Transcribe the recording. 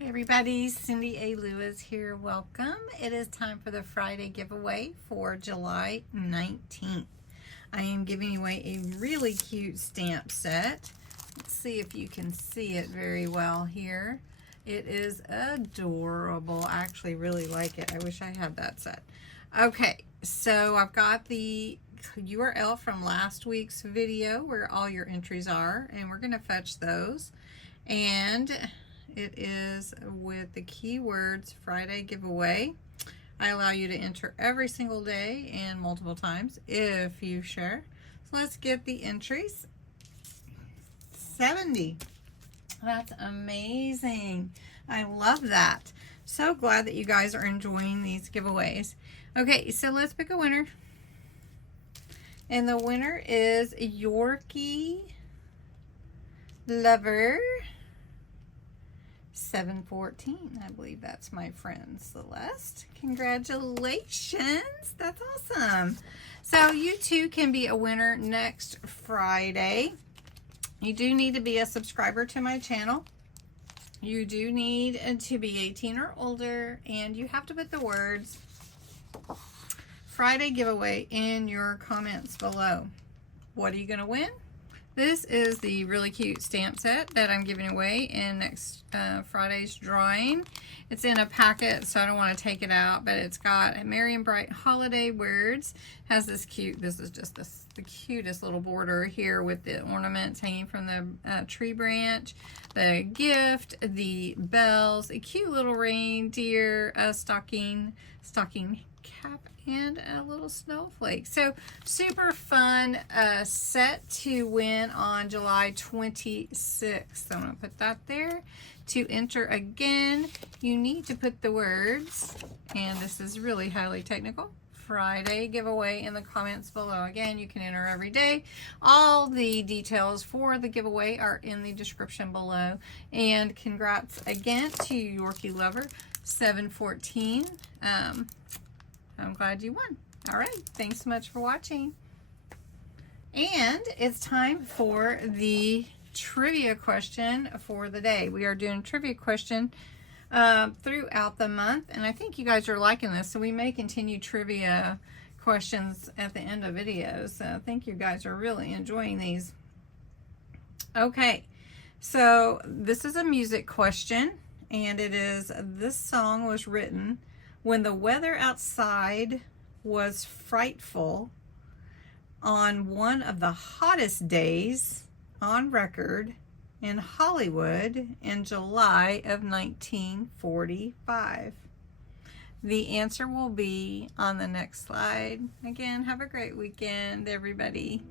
Hey everybody, Cindy A. Lewis here. Welcome. It is time for the Friday giveaway for July 19th. I am giving away a really cute stamp set. Let's see if you can see it very well here. It is adorable. I actually really like it. I wish I had that set. Okay, so I've got the URL from last week's video where all your entries are, and we're going to fetch those. And it is with the keywords Friday giveaway. I allow you to enter every single day and multiple times if you share. So let's get the entries. 70. That's amazing. I love that. So glad that you guys are enjoying these giveaways. Okay, so let's pick a winner. And the winner is Yorkie Lover 714. I believe that's my friend Celeste. Congratulations. That's awesome. So you too can be a winner next Friday. You do need to be a subscriber to my channel. You do need to be 18 or older, and you have to put the words Friday giveaway in your comments below. What are you going to win? This is the really cute stamp set that I'm giving away in next Friday's drawing. It's in a packet, so I don't want to take it out, but it's got Merry and Bright holiday words. Has this cute, this is just the cutest little border here with the ornaments hanging from the tree branch, the gift, the bells, a cute little reindeer, stocking cap, and a little snowflake. So super fun set to win on July 26th. So I'm going to put that there. To enter again, you need to put the words, and this is really highly technical, Friday giveaway in the comments below. Again, you can enter every day. All the details for the giveaway are in the description below. And congrats again to Yorkie Lover 714. I'm glad you won. All right, thanks so much for watching. And it's time for the trivia question for the day. We are doing trivia question throughout the month, and I think you guys are liking this, so we may continue trivia questions at the end of videos. So I think you guys are really enjoying these. Okay, so this is a music question, and it is, this song was written when the weather outside was frightful on one of the hottest days on record in Hollywood in July of 1945. The answer will be on the next slide. Again, have a great weekend, everybody.